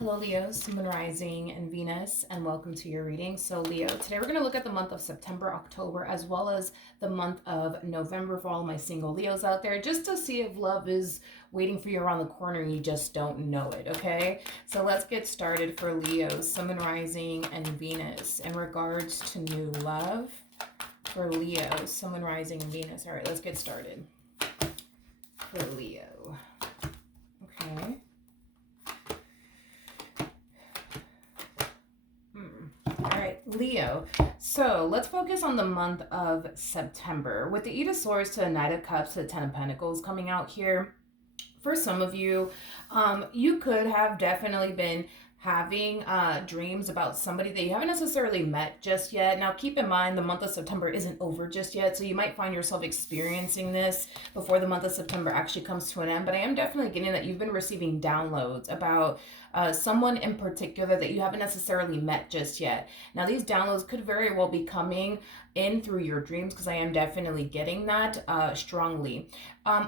Hello, Leo, Sun Rising, and Venus, and welcome to your reading. So, Leo, today we're going to look at the month of September, October, as well as the month of November for all my single Leos out there, just to see if love is waiting for you around the corner and you just don't know it, okay? So, let's get started for Leos, Sun Rising, and Venus in regards to new love for Leo, Sun Rising, and Venus. All right, let's get started for Leo. Okay. All right, Leo. So let's focus on the month of September. With the Eight of Swords to the Knight of Cups to the Ten of Pentacles coming out here, for some of you, you could have definitely been having dreams about somebody that you haven't necessarily met just yet. Now, keep in mind, the month of September isn't over just yet, so you might find yourself experiencing this before the month of September actually comes to an end. But I am definitely getting that you've been receiving downloads about someone in particular that you haven't necessarily met just yet. Now, these downloads could very well be coming in through your dreams, because I am definitely getting that strongly.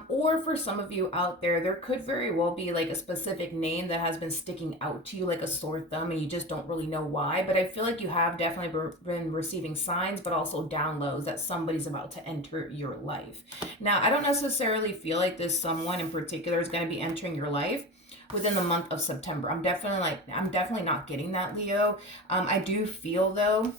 Or for some of you out there could very well be like a specific name that has been sticking out to you like a sore thumb and you just don't really know why. But I feel like you have definitely been receiving signs, but also downloads that somebody's about to enter your life. Now, I don't necessarily feel like this someone in particular is going to be entering your life within the month of September. I'm definitely not getting that, Leo. I do feel though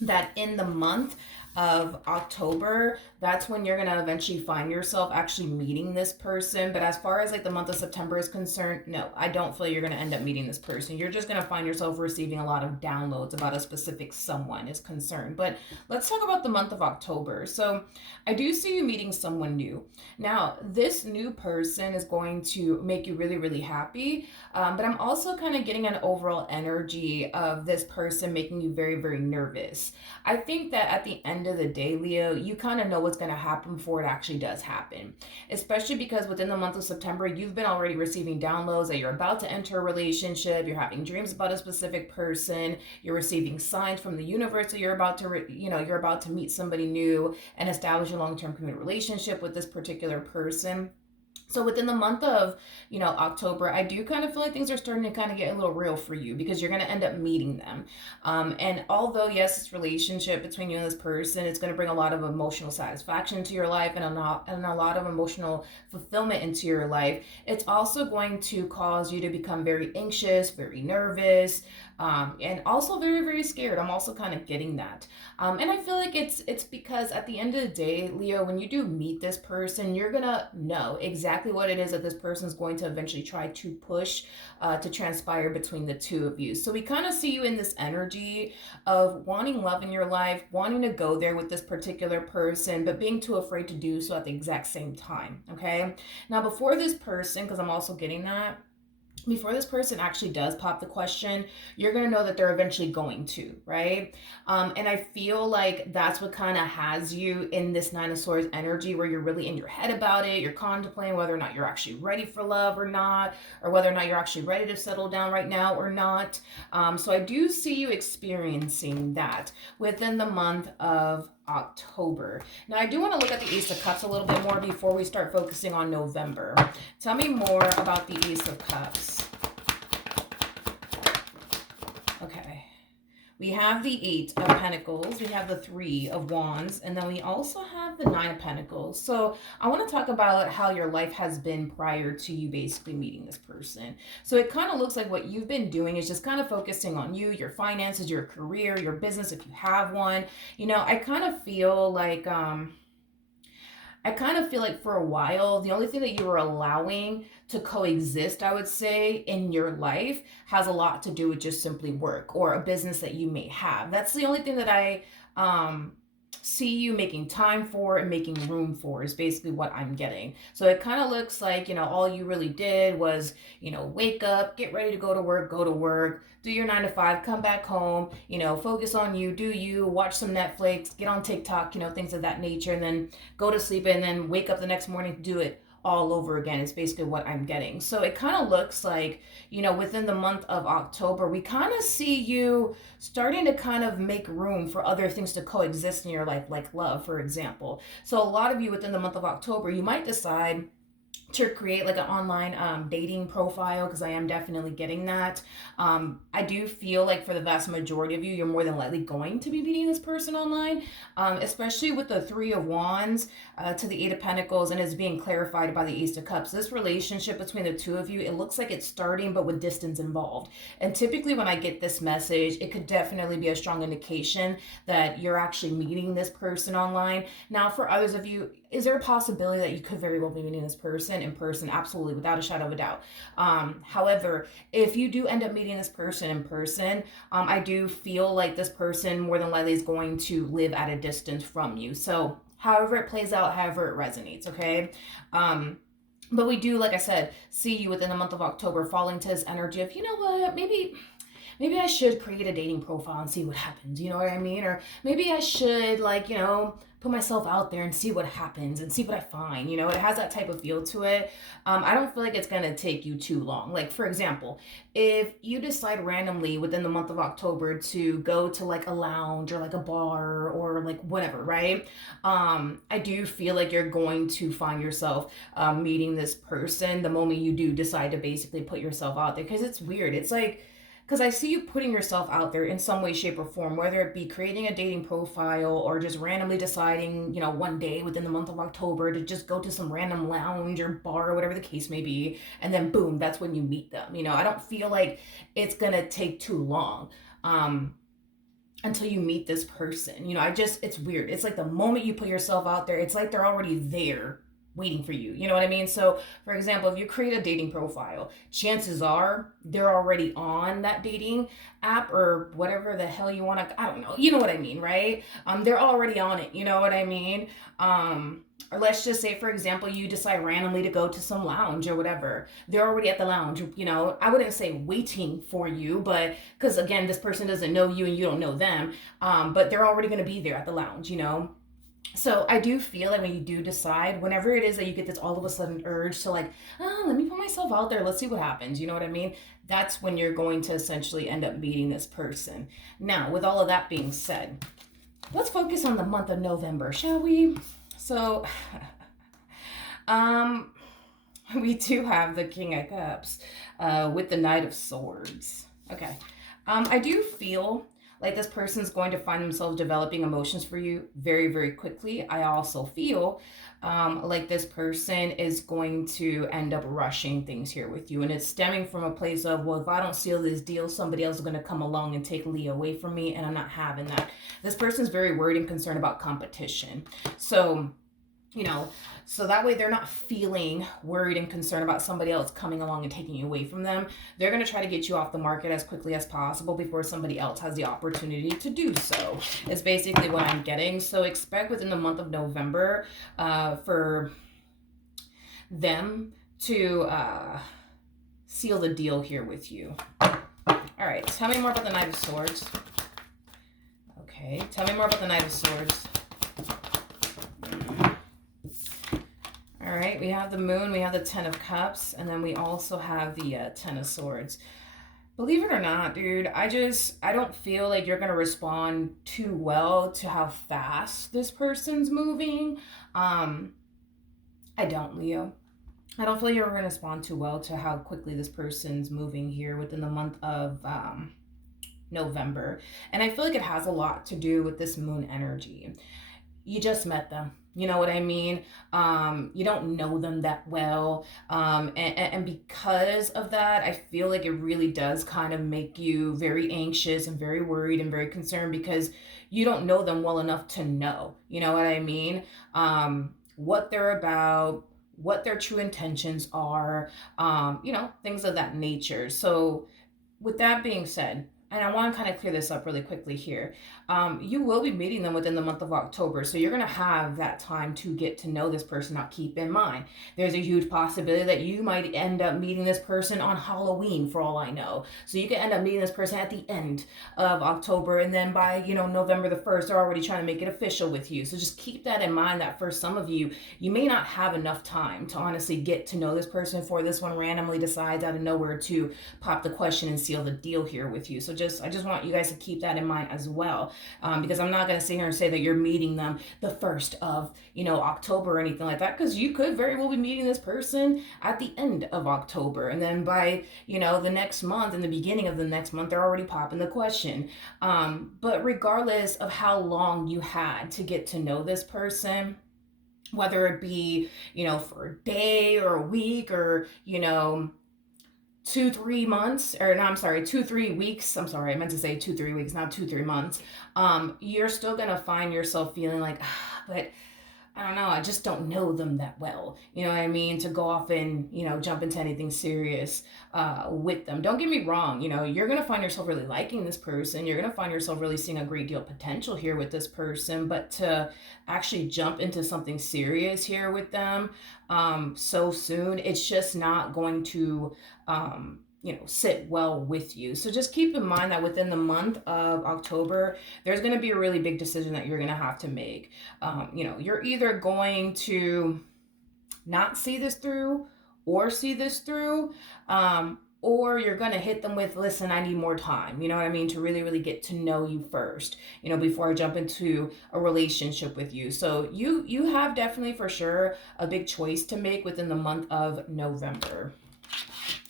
that in the month of October, that's when you're going to eventually find yourself actually meeting this person. But as far as like the month of September is concerned, no, I don't feel you're going to end up meeting this person. You're just going to find yourself receiving a lot of downloads about a specific someone is concerned. But let's talk about the month of October. So I do see you meeting someone new. Now, this new person is going to make you really, really happy. But I'm also kind of getting an overall energy of this person making you very, very nervous. I think that at the end of the day, Leo, you kind of know what's going to happen before it actually does happen. Especially because within the month of September, you've been already receiving downloads that you're about to enter a relationship, you're having dreams about a specific person, you're receiving signs from the universe that you're about to, you're about to meet somebody new and establish a long-term committed relationship with this particular person. So within the month of, October, I do kind of feel like things are starting to kind of get a little real for you, because you're going to end up meeting them. And although, yes, this relationship between you and this person, it's going to bring a lot of emotional satisfaction into your life and a lot of emotional fulfillment into your life, it's also going to cause you to become very anxious, very nervous, and also very, very scared. I'm also kind of getting that. And I feel like it's because at the end of the day, Leo, when you do meet this person, you're gonna know exactly what it is that this person's going to eventually try to push to transpire between the two of you. So we kind of see you in this energy of wanting love in your life, wanting to go there with this particular person, but being too afraid to do so at the exact same time. Okay. Now, before this person, because I'm also getting that, before this person actually does pop the question, you're going to know that they're eventually going to, right? And I feel like that's what kind of has you in this Nine of Swords energy, where you're really in your head about it. You're contemplating whether or not you're actually ready for love or not, or whether or not you're actually ready to settle down right now or not. So I do see you experiencing that within the month of October. Now, I do want to look at the Ace of Cups a little bit more before we start focusing on November. Tell me more about the Ace of Cups. Okay. We have the Eight of Pentacles, we have the Three of Wands, and then we also have the Nine of Pentacles. So I want to talk about how your life has been prior to you basically meeting this person. So it kind of looks like what you've been doing is just kind of focusing on you, your finances, your career, your business if you have one. I kind of feel like for a while, the only thing that you were allowing to coexist, I would say, in your life has a lot to do with just simply work or a business that you may have. That's the only thing that I see you making time for and making room for, is basically what I'm getting. So it kind of looks like, all you really did was, wake up, get ready to go to work, do your 9 to 5, come back home, focus on you, do you, watch some Netflix, get on TikTok, things of that nature, and then go to sleep and then wake up the next morning to do it all over again. It's basically what I'm getting. So it kind of looks like, within the month of October, we kind of see you starting to kind of make room for other things to coexist in your life, like love, for example. So a lot of you within the month of October, you might decide to create like an online dating profile, because I am definitely getting that. I do feel like for the vast majority of you, you're more than likely going to be meeting this person online, especially with the Three of Wands to the Eight of Pentacles, and it's being clarified by the Ace of Cups. This relationship between the two of you, it looks like it's starting, but with distance involved. And typically when I get this message, it could definitely be a strong indication that you're actually meeting this person online. Now, for others of you, is there a possibility that you could very well be meeting this person in person? Absolutely, without a shadow of a doubt. However, if you do end up meeting this person in person, I do feel like this person more than likely is going to live at a distance from you. So however it plays out, however it resonates, okay? But we do, like I said, see you within the month of October falling to this energy of, you know what, maybe I should create a dating profile and see what happens, you know what I mean? Or maybe I should, like, you know, put myself out there and see what happens and see what I find, you know? It has that type of feel to it. I don't feel like it's gonna take you too long. Like, for example, if you decide randomly within the month of October to go to like a lounge or like a bar or like whatever, right? I do feel like you're going to find yourself meeting this person the moment you do decide to basically put yourself out there, because it's weird. It's like, because I see you putting yourself out there in some way, shape, or form, whether it be creating a dating profile or just randomly deciding, you know, one day within the month of October to just go to some random lounge or bar or whatever the case may be. And then boom, that's when you meet them. You know, I don't feel like it's going to take too long. Until you meet this person. You know, it's weird. It's like the moment you put yourself out there, it's like they're already there waiting for you. You know what I mean? So, for example, if you create a dating profile, chances are they're already on that dating app or whatever the hell you want to, I don't know. You know what I mean, right? They're already on it. You know what I mean? Or let's just say, for example, you decide randomly to go to some lounge or whatever. They're already at the lounge. You know, I wouldn't say waiting for you, but because again, this person doesn't know you and you don't know them, but they're already going to be there at the lounge, you know? So I do feel like when you do decide, whenever it is that you get this all of a sudden urge to like, oh, let me put myself out there, let's see what happens, you know what I mean? That's when you're going to essentially end up meeting this person. Now, with all of that being said, let's focus on the month of November, shall we? So, we do have the King of Cups with the Knight of Swords. Okay. I do feel like this person's going to find themselves developing emotions for you very, very quickly. I also feel like this person is going to end up rushing things here with you. And it's stemming from a place of, well, if I don't seal this deal, somebody else is going to come along and take Leo away from me, and I'm not having that. This person's very worried and concerned about competition. So, you know, so that way they're not feeling worried and concerned about somebody else coming along and taking you away from them. They're going to try to get you off the market as quickly as possible before somebody else has the opportunity to do so. It's basically what I'm getting. So expect within the month of November for them to seal the deal here with you. All right, tell me more about the Knight of Swords. Okay, tell me more about the Knight of Swords. All right, we have the Moon, we have the Ten of Cups, and then we also have the Ten of Swords. Believe it or not, dude, I don't feel like you're going to respond too well to how fast this person's moving. I don't, Leo. I don't feel like you're going to respond too well to how quickly this person's moving here within the month of November. And I feel like it has a lot to do with this Moon energy. You just met them. You know what I mean? You don't know them that well. And because of that, I feel like it really does kind of make you very anxious and very worried and very concerned because you don't know them well enough to know. You know what I mean? What they're about, what their true intentions are, you know, things of that nature. So with that being said, and I want to kind of clear this up really quickly here. You will be meeting them within the month of October. So you're going to have that time to get to know this person. Now keep in mind, there's a huge possibility that you might end up meeting this person on Halloween for all I know. So you can end up meeting this person at the end of October. And then by, you know, November the 1st, they're already trying to make it official with you. So just keep that in mind that for some of you, you may not have enough time to honestly get to know this person before this one randomly decides out of nowhere to pop the question and seal the deal here with you. So just I just want you guys to keep that in mind as well, because I'm not going to sit here and say that you're meeting them the 1st of, October or anything like that, because you could very well be meeting this person at the end of October, and then by, the next month, in the beginning of the next month, they're already popping the question. But regardless of how long you had to get to know this person, whether it be, for a day or a week, or, 2 3 months, or no, I'm sorry, 2 3 weeks, I'm sorry, I meant to say 2 3 weeks, not 2 3 months, you're still gonna find yourself feeling like, but I don't know, I just don't know them that well. You know what I mean? To go off and, jump into anything serious with them. Don't get me wrong, you're going to find yourself really liking this person. You're going to find yourself really seeing a great deal of potential here with this person. But to actually jump into something serious here with them so soon, it's just not going to sit well with you. So just keep in mind that within the month of October, there's going to be a really big decision that you're going to have to make. You're either going to not see this through or see this through, or you're going to hit them with, listen, I need more time, you know what I mean, to really, really get to know you first, before I jump into a relationship with you. So you have definitely for sure a big choice to make within the month of November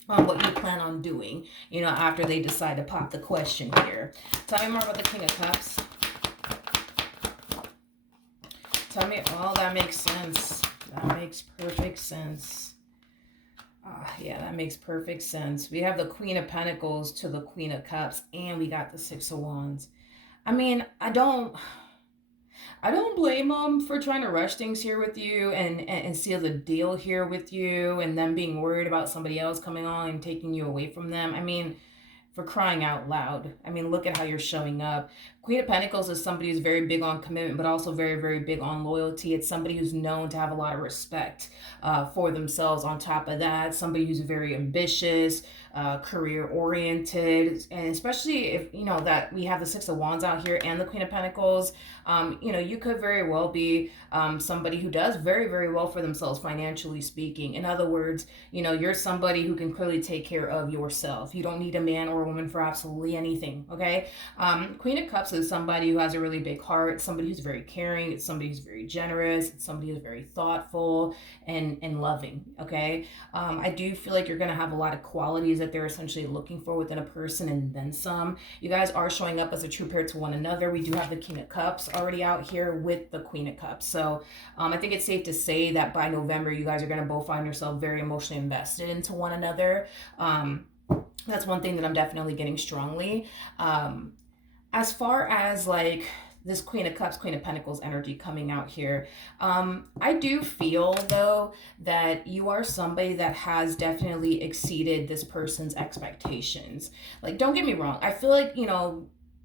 on what you plan on doing, after they decide to pop the question here. Tell me more about the King of Cups. Tell me, oh, that makes sense. That makes perfect sense. Yeah, that makes perfect sense. We have the Queen of Pentacles to the Queen of Cups, and we got the Six of Wands. I mean, I don't blame them for trying to rush things here with you and seal the deal here with you, and them being worried about somebody else coming on and taking you away from them. I mean, for crying out loud. I mean, look at how you're showing up. Queen of Pentacles is somebody who's very big on commitment, but also very, very big on loyalty. It's somebody who's known to have a lot of respect for themselves. On top of that, somebody who's very ambitious, career-oriented, and especially if, that we have the Six of Wands out here and the Queen of Pentacles, you could very well be somebody who does very, very well for themselves, financially speaking. In other words, you're somebody who can clearly take care of yourself. You don't need a man or a woman for absolutely anything, okay? Queen of Cups is somebody who has a really big heart, somebody who's very caring, it's somebody who's very generous, it's somebody who's very thoughtful and loving, okay? I do feel like you're going to have a lot of qualities that they're essentially looking for within a person, and then some. You guys are showing up as a true pair to one another. We do have the King of Cups already out here with the Queen of Cups. So I think it's safe to say that by November, you guys are going to both find yourself very emotionally invested into one another. That's one thing that I'm definitely getting strongly. As far as like this Queen of Cups, Queen of Pentacles energy coming out here, I do feel though that you are somebody that has definitely exceeded this person's expectations. Like, don't get me wrong. I feel like,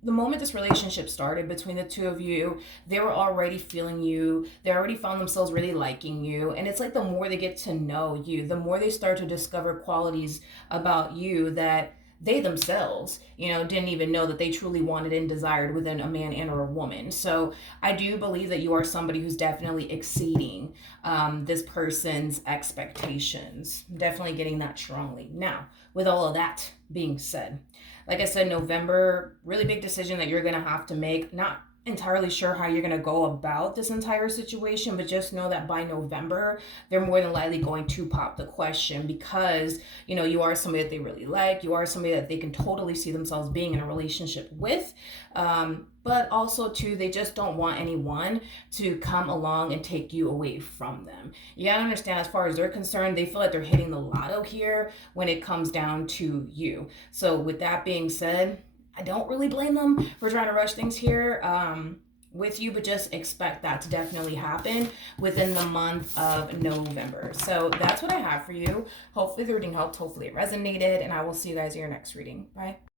the moment this relationship started between the two of you, they were already feeling you. They already found themselves really liking you. And it's like the more they get to know you, the more they start to discover qualities about you that they themselves, didn't even know that they truly wanted and desired within a man and or a woman. So I do believe that you are somebody who's definitely exceeding this person's expectations. Definitely getting that strongly. Now, with all of that being said, like I said, November, really big decision that you're going to have to make. Not entirely sure how you're going to go about this entire situation, but just know that by November, they're more than likely going to pop the question, because, you are somebody that they really like. You are somebody that they can totally see themselves being in a relationship with. But also, too, they just don't want anyone to come along and take you away from them. You gotta understand, as far as they're concerned, they feel like they're hitting the lotto here when it comes down to you. So with that being said, I don't really blame them for trying to rush things here with you, but just expect that to definitely happen within the month of November. So that's what I have for you. Hopefully the reading helped. Hopefully it resonated, and I will see you guys in your next reading. Bye.